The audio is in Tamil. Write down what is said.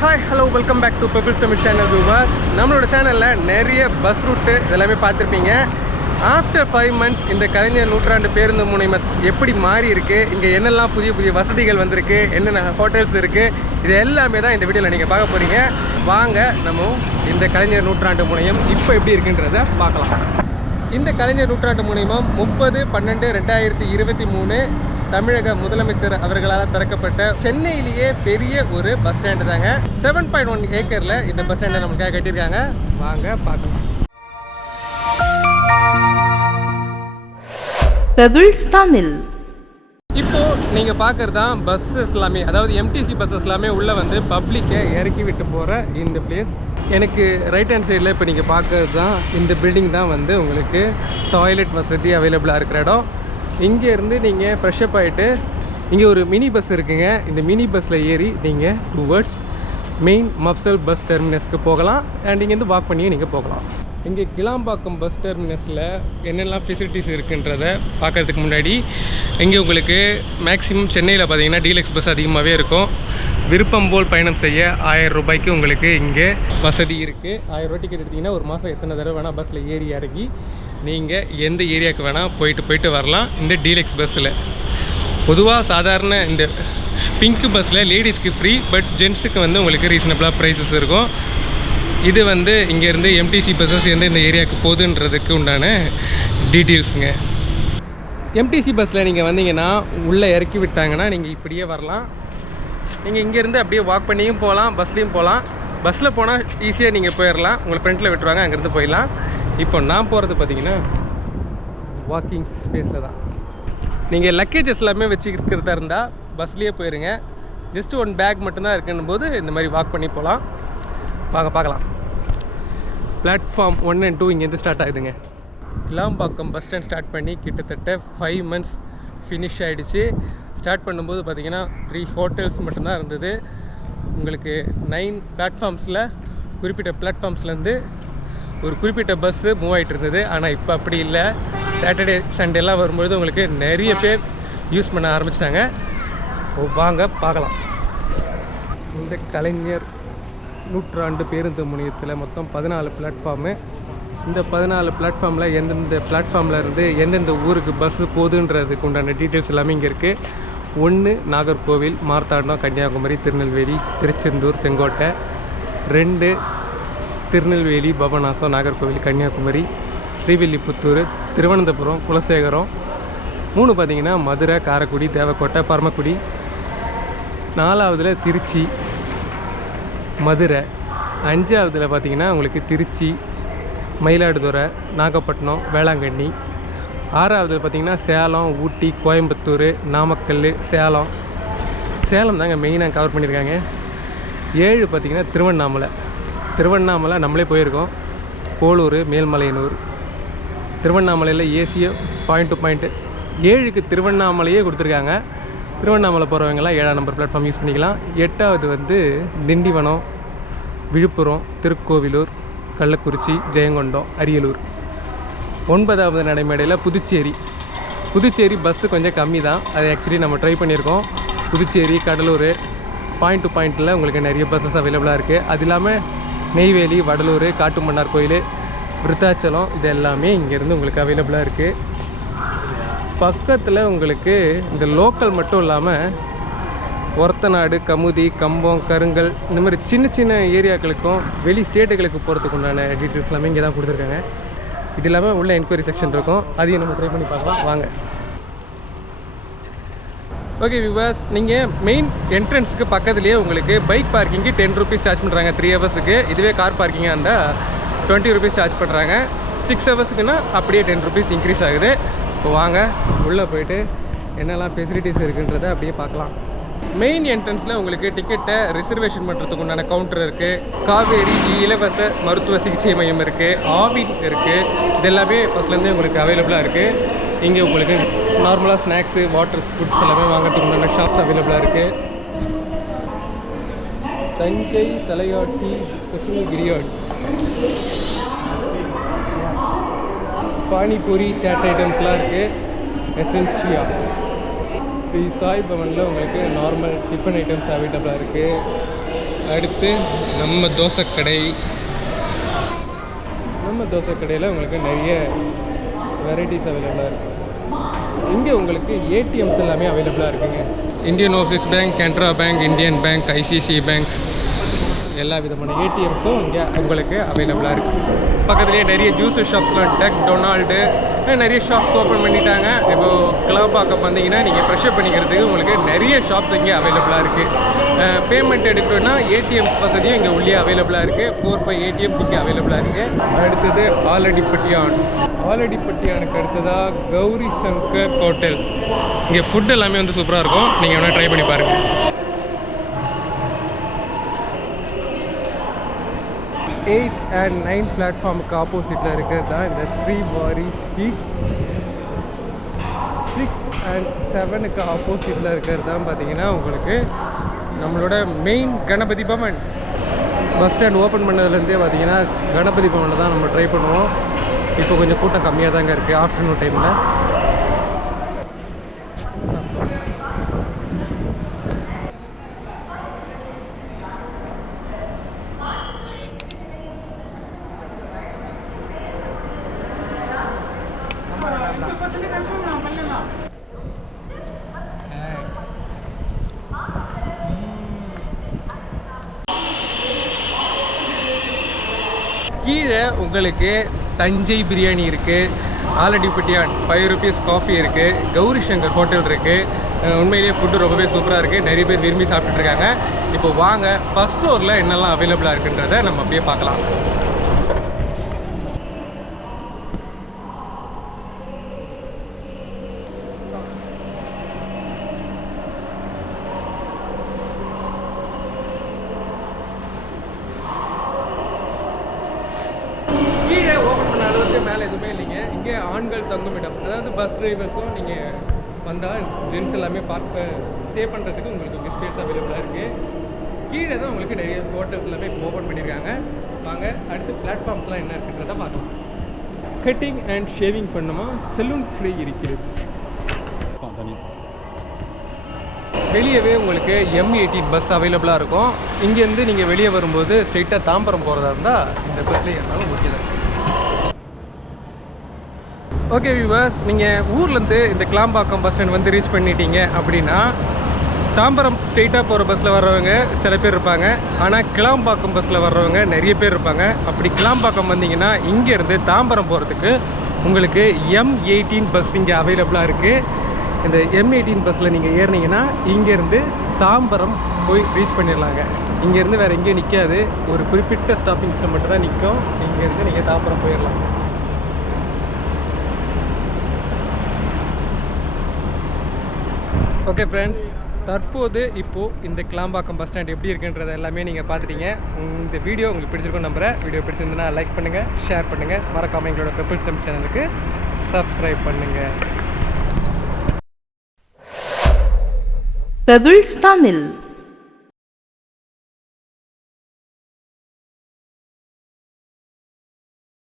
Hi hello welcome back to pebbles Tamil channel Rupa நம்மளோட சேனலில் நிறைய பஸ் ரூட்டு இதெல்லாமே பார்த்துருப்பீங்க. ஆஃப்டர் ஃபைவ் மந்த்ஸ் இந்த கலைஞர் நூற்றாண்டு பேருந்து மூலியமா எப்படி மாறி இருக்கு? இங்கே என்னெல்லாம் புதிய புதிய வசதிகள் வந்திருக்கு? என்னென்ன ஹோட்டல்ஸ் இருக்குது இது எல்லாமே தான் இந்த வீடியோவில் நீங்கள் பார்க்க போகிறீங்க வாங்க நம்ம இந்த கலைஞர் நூற்றாண்டு முனையம் இப்போ எப்படி இருக்குன்றத பார்க்கலாம். இந்த கலைஞர் நூற்றாண்டு முனையம் முப்பது பன்னெண்டு ரெண்டாயிரத்தி இருபத்தி மூணு தமிழக முதலமைச்சர் அவர்களால் திறக்கப்பட்ட சென்னையிலேயே பெரிய ஒரு பஸ் ஸ்டாண்டு தாங்க. செவன் பாயிண்ட் ஒன் ஏக்கரில் இந்த பஸ் ஸ்டாண்டை நமக்காக கட்டியிருக்காங்க. வாங்க பார்க்கலாம். பெபிள்ஸ் தமிழ் இப்போ நீங்க பார்க்கறது தான் பஸ்ஸஸ் எல்லாமே அதாவது எம்டிசி பஸ்ஸஸ் எல்லாமே உள்ள வந்து பப்ளிக்கை இறக்கி விட்டு போற இந்த பிளேஸ் எனக்கு ரைட் ஹேண்ட் சைடில் இப்போ நீங்கள் பார்க்கறது தான் இந்த பில்டிங் தான் வந்து உங்களுக்கு டாய்லெட் வசதி அவைலபிளாக இருக்கிற இடம். இங்கேருந்து நீங்கள் ஃப்ரெஷ்அப் ஆகிட்டு இங்கே ஒரு மினி பஸ் இருக்குங்க. இந்த மினி பஸ்ஸில் ஏறி நீங்கள் டுவர்ட்ஸ் மெயின் மப்சல் பஸ் டெர்மினஸ்க்கு போகலாம். அண்ட் இங்கேருந்து வாக் பண்ணியும் நீங்கள் போகலாம். இங்கே கிளாம்பாக்கம் பஸ் டெர்மினஸில் என்னெல்லாம் ஃபெசிலிட்டிஸ் இருக்குன்றத பார்க்கறதுக்கு முன்னாடி இங்கே உங்களுக்கு மேக்ஸிமம் சென்னையில் பார்த்தீங்கன்னா டீலக்ஸ் பஸ் அதிகமாகவே இருக்கும். விருப்பம் போல் பயணம் செய்ய ஆயிரம் ரூபாய்க்கு உங்களுக்கு இங்கே வசதி இருக்குது ஆயிரம் ரூபாய் டிக்கெட் எடுத்தீங்கன்னா ஒரு மாதம் எத்தனை தடவை வேணால் பஸ்ஸில் ஏறி இறங்கி நீங்கள் எந்த ஏரியாவுக்கு வேணால் போயிட்டு போயிட்டு வரலாம். இந்த டீலக்ஸ் பஸ்ஸில் பொதுவாக சாதாரண இந்த பிங்க் பஸ்ஸில் லேடிஸ்க்கு ஃப்ரீ பட் ஜென்ஸுக்கு வந்து உங்களுக்கு ரீசனபிளாக ப்ரைஸஸ் இருக்கும். இது வந்து இங்கேருந்து எம்டிசி பஸ்ஸஸ் எந்த இந்த ஏரியாவுக்கு போகுதுன்றதுக்கு உண்டான டீட்டெயில்ஸுங்க எம்டிசி பஸ்ஸில் நீங்கள் வந்தீங்கன்னா உள்ளே இறக்கி விட்டாங்கன்னா நீங்கள் இப்படியே வரலாம். நீங்கள் இங்கேருந்து அப்படியே வாக் பண்ணியும் போகலாம் பஸ்லேயும் போகலாம். பஸ்ஸில் போனால் ஈஸியாக நீங்கள் போயிடலாம் உங்களை ஃப்ரண்ட்டில் விட்டுருவாங்க அங்கேருந்து போயிடலாம். இப்போ நான் போகிறது பார்த்தீங்கன்னா வாக்கிங் ஸ்பேஸில் தான். நீங்கள் லக்கேஜஸ் எல்லாமே வச்சுக்கிறதா இருந்தால் பஸ்லேயே போயிருங்க. ஜஸ்ட் ஒன் பேக் மட்டும்தான் இருக்குன்னும் போது இந்த மாதிரி வாக் பண்ணி போகலாம். வாங்க பார்க்கலாம். பிளாட்ஃபார்ம் ஒன் அண்ட் டூ இங்கேருந்து ஸ்டார்ட் ஆகுதுங்க. கிளாம்பாக்கம் பஸ் ஸ்டாண்ட் ஸ்டார்ட் பண்ணி கிட்டத்தட்ட ஃபைவ் மந்த்ஸ் ஃபினிஷ் ஆகிடுச்சு ஸ்டார்ட் பண்ணும்போது பார்த்தீங்கன்னா த்ரீ ஹோட்டல்ஸ் மட்டும்தான் இருந்தது. உங்களுக்கு நைன் பிளாட்ஃபார்ம்ஸில் குறிப்பிட்ட பிளாட்ஃபார்ம்ஸ்லேருந்து ஒரு குறிப்பிட்ட பஸ்ஸு மூவ் ஆகிட்டு இருந்தது. ஆனால் இப்போ அப்படி இல்லை. சாட்டர்டே சண்டேலாம் வரும்பொழுது உங்களுக்கு நிறைய பேர் யூஸ் பண்ண ஆரம்பிச்சிட்டாங்க. வாங்க பார்க்கலாம். இந்த கலைஞர் நூற்றாண்டு பேருந்து முனையத்தில் மொத்தம் பதினாலு பிளாட்ஃபார்மு இந்த பதினாலு பிளாட்ஃபார்மில் எந்தெந்த பிளாட்ஃபார்மில் இருந்து எந்தெந்த ஊருக்கு பஸ்ஸு போகுதுன்றதுக்கு உண்டான டீட்டெயில்ஸ் எல்லாமே இங்கே இருக்குது ஒன்று நாகர்கோவில் மார்த்தாண்டம் கன்னியாகுமரி திருநெல்வேலி திருச்செந்தூர் செங்கோட்டை. ரெண்டு திருநெல்வேலி பவனாசம் நாகர்கோவில் கன்னியாகுமரி ஸ்ரீவில்லிபுத்தூர் திருவனந்தபுரம் குலசேகரம். மூணு பார்த்திங்கன்னா மதுரை காரைக்குடி தேவக்கோட்டை பரமக்குடி. நாலாவதில் திருச்சி மதுரை. அஞ்சாவதில் பார்த்தீங்கன்னா உங்களுக்கு திருச்சி மயிலாடுதுறை நாகப்பட்டினம் வேளாங்கண்ணி. ஆறாவதில் பார்த்தீங்கன்னா சேலம் ஊட்டி கோயம்புத்தூர் நாமக்கல் சேலம். சேலம் தாங்க மெயினாக கவர் பண்ணியிருக்காங்க. ஏழு பார்த்திங்கன்னா திருவண்ணாமலை. திருவண்ணாமலை நம்மளே போயிருக்கோம். கோலூர் மேல்மலையனூர். திருவண்ணாமலையில் ஏசியோ பாயிண்ட் டு பாயிண்ட்டு ஏழுக்கு திருவண்ணாமலையே கொடுத்துருக்காங்க. திருவண்ணாமலை போகிறவங்கலாம் ஏழாம் நம்பர் பிளாட்ஃபார்ம் யூஸ் பண்ணிக்கலாம். எட்டாவது வந்து திண்டிவனம் விழுப்புரம் திருக்கோவிலூர் கள்ளக்குறிச்சி ஜெயங்கொண்டம் அரியலூர். ஒன்பதாவது நடைமேடையில் புதுச்சேரி. புதுச்சேரி பஸ்ஸு கொஞ்சம் கம்மி தான் அது ஆக்சுவலி நம்ம ட்ரை பண்ணியிருக்கோம். புதுச்சேரி கடலூர் பாயிண்ட் டு பாயிண்ட்டில் உங்களுக்கு நிறைய பஸ்ஸஸ் அவைலபிளாக இருக்குது அது இல்லாமல் நெய்வேலி வடலூர் காட்டுமன்னார் கோயில் விருத்தாச்சலம் இது எல்லாமே இங்கேருந்து உங்களுக்கு அவைலபிளாக இருக்குது பக்கத்தில் உங்களுக்கு இந்த லோக்கல் மட்டும் இல்லாமல் ஒரத்தநாடு கமுதி கம்பம் கருங்கல் இந்த மாதிரி சின்ன சின்ன ஏரியாக்களுக்கும் வெளி ஸ்டேட்டுகளுக்கு போகிறதுக்கு உண்டான டீட்டெயில்ஸ் எல்லாமே இங்கே தான் கொடுத்துருக்காங்க. இது இல்லாமல் உள்ள என்கொயரி செக்ஷன் இருக்கும். அதையும் நம்ம ட்ரை பண்ணி பார்க்கலாம். வாங்க. ஓகே விவாஸ் நீங்கள் மெயின் என்ட்ரன்ஸுக்கு பக்கத்துலேயே உங்களுக்கு பைக் பார்க்கிங்க்கு டென் ருபீஸ் சார்ஜ் பண்ணுறாங்க த்ரீ ஹவர்ஸுக்கு இதுவே கார் பார்க்கிங்காக இருந்தால் டுவெண்ட்டி ருபீஸ் சார்ஜ் பண்ணுறாங்க சிக்ஸ் ஹவர்ஸுக்குன்னா அப்படியே டென் ருபீஸ் இன்க்ரீஸ் ஆகுது. இப்போ வாங்க உள்ளே போயிட்டு என்னெல்லாம் ஃபெசிலிட்டிஸ் இருக்குன்றதை அப்படியே பார்க்கலாம். மெயின் என்ட்ரன்ஸில் உங்களுக்கு டிக்கெட்டை ரிசர்வேஷன் பண்ணுறதுக்கு உண்டான கவுண்டர் இருக்குது காவேரி இலவச மருத்துவ சிகிச்சை மையம் இருக்குது ஆவின் இருக்குது இதெல்லாமே ஃபஸ்ட்லேருந்தே உங்களுக்கு அவைலபிளாக இருக்குது இங்கே உங்களுக்கு நார்மலாக ஸ்நாக்ஸு வாட்டர் ஃபுட்ஸ் எல்லாமே வாங்குறதுக்கு உண்டான ஷாப்ஸ் அவைலபிளாக இருக்குது தஞ்சை தலையாட்டி ஸ்பெஷல் கிரியாட் பானிபூரி சேட் ஐட்டம்ஸ்லாம் இருக்குது எசென்ஷியா ஸ்ரீ சாய் பவனில் உங்களுக்கு நார்மல் டிஃபன் ஐட்டம்ஸ் அவைலபிளாக இருக்குது அடுத்து நம்ம தோசை கடை. நம்ம தோசை கடையில் உங்களுக்கு நிறைய வெரைட்டிஸ் அவைலபிளாக இருக்குது இங்கே உங்களுக்கு ஏடிஎம்ஸ் எல்லாமே அவைலபிளாக இருக்குங்க. Indian Overseas bank கென்ட்ரா bank Indian bank ICICI bank எல்லா விதமான ஏடிஎம்ஸும் இங்கே உங்களுக்கு அவைலபிளாக இருக்குது பக்கத்துலேயே நிறைய ஜூஸஸ் ஷாப்ஸ்லாம் டெக் டொனால்டு நிறைய ஷாப்ஸ் ஓப்பன் பண்ணிட்டாங்க. இப்போ பார்க்க வந்தீங்கன்னா நீங்கள் ஃப்ரெஷ்அப் பண்ணிக்கிறதுக்கு உங்களுக்கு நிறைய ஷாப்ஸ் இங்கே அவைலபிளாக இருக்குது பேமெண்ட் எடுக்கணும்னா ஏடிஎம்ஸ் வசதியும் இங்கே உள்ளே அவைலபிளாக இருக்குது ஃபோர் ஃபைவ் ஏடிஎம்ஸ் இங்கே அவைலபிளாக இருக்குது அடுத்தது ஆலடிப்பட்டியான். ஆலடிப்பட்டியானுக்கு அடுத்ததாக கௌரி சங்கர் ஹோட்டல் இங்கே ஃபுட் எல்லாமே வந்து சூப்பராக இருக்கும். நீங்கள் வேணால் ட்ரை பண்ணி பாருங்கள் எயிட் அண்ட் நைன் பிளாட்ஃபார்முக்கு ஆப்போசிட்டில் இருக்கிறது தான் இந்த ஸ்ரீவாரி ஸ்ட்ரீட் சிக்ஸ் அண்ட் செவனுக்கு ஆப்போசிட்டில் இருக்கிறது தான் பார்த்தீங்கன்னா உங்களுக்கு நம்மளோட main Ganapathi Bhavan. Bus stand open பண்ணதுலேருந்தே பார்த்தீங்கன்னா கணபதி பவனில் தான் நம்ம ட்ரை பண்ணுவோம். இப்போ கொஞ்சம் கூட்டம் கம்மியாக தாங்க இருக்குது ஆஃப்டர்நூன் டைமில் கீழே உங்களுக்கு தஞ்சை பிரியாணி இருக்குது ஆலடிப்பட்டியான் ஃபைவ் ருபீஸ் காஃபி இருக்குது கௌரி சங்கர் ஹோட்டல் இருக்குது உண்மையிலேயே ஃபுட்டு ரொம்பவே சூப்பராக இருக்குது நிறைய பேர் விரும்பி சாப்பிட்டுருக்காங்க இப்போ வாங்க ஃபஸ்ட் ஃப்ளோரில் என்னெல்லாம் அவைலபிளாக இருக்குன்றதை நம்ம அப்படியே பார்க்கலாம் கீழே ஓப்பன் வேலை எதுவுமே இல்லைங்க. இங்கே ஆண்கள் தங்குமிடம் அதாவது பஸ் டிரைவர்ஸும் நீங்கள் வந்தால் ஜென்ஸ் எல்லாமே பார்க்க ஸ்டே பண்ணுறதுக்கு உங்களுக்கு இங்கே ஸ்பேஸ் அவைலபிளாக இருக்குது கீழே தான் உங்களுக்கு நிறைய ஹோட்டல்ஸ் எல்லாமே இப்போ ஓப்பன் பண்ணியிருக்காங்க வாங்க அடுத்து பிளாட்ஃபார்ம்ஸ்லாம் என்ன இருக்குன்றத பார்க்கலாம். கட்டிங் அண்ட் ஷேவிங் பண்ணுமா? செலூன் ஃப்ரீ இருக்கிறது. வெளியவே உங்களுக்கு எம் எயிட்டீன் பஸ் அவைலபிளாக இருக்கும். இங்கேருந்து நீங்கள் வெளியே வரும்போது ஸ்ட்ரெயிட்டாக தாம்பரம் போகிறதா இருந்தால் இந்த பஸ்ஸில் இருந்தாலும் ஓகே தான். ஓகே வியூவர்ஸ் நீங்கள் ஊர்லேருந்து இந்த கிளாம்பாக்கம் பஸ் ஸ்டாண்ட் வந்து ரீச் பண்ணிட்டீங்க அப்படின்னா தாம்பரம் ஸ்ட்ரெயிட்டாக போகிற பஸ்ஸில் வர்றவங்க சில பேர் இருப்பாங்க. ஆனால் கிளாம்பாக்கம் பஸ்ஸில் வர்றவங்க நிறைய பேர் இருப்பாங்க. அப்படி கிளாம்பாக்கம் வந்தீங்கன்னா இங்கேருந்து தாம்பரம் போகிறதுக்கு உங்களுக்கு எம் எயிட்டீன் பஸ் இங்கே அவைலபிளாக இருக்குது இந்த எம் எயிட்டீன் பஸ்ஸில் நீங்கள் ஏறினீங்கன்னா இங்கேருந்து தாம்பரம் போய் ரீச் பண்ணிடலாங்க. இங்கேருந்து வேறு எங்கேயும் நிற்காது ஒரு குறிப்பிட்ட ஸ்டாப்பிங்ஸில் மட்டும் தான் நிற்கும் இங்கேருந்து நீங்கள் தாம்பரம் போயிடலாம். ஓகே ஃப்ரெண்ட்ஸ் தற்போது இப்போது இந்த கிளாம்பாக்கம் பஸ் ஸ்டாண்ட் எப்படி இருக்குன்றது எல்லாமே நீங்கள் பார்த்துட்டீங்க. இந்த வீடியோ உங்களுக்கு பிடிச்சிருக்கும் நம்புகிறேன் வீடியோ பிடிச்சிருந்ததுன்னா லைக் பண்ணுங்கள் ஷேர் பண்ணுங்கள் மறக்காமல் எங்களோட பெப்பிள் ஸ்டம் சேனலுக்கு சப்ஸ்கிரைப் பண்ணுங்கள் பெபிள்ஸ் தமிழ்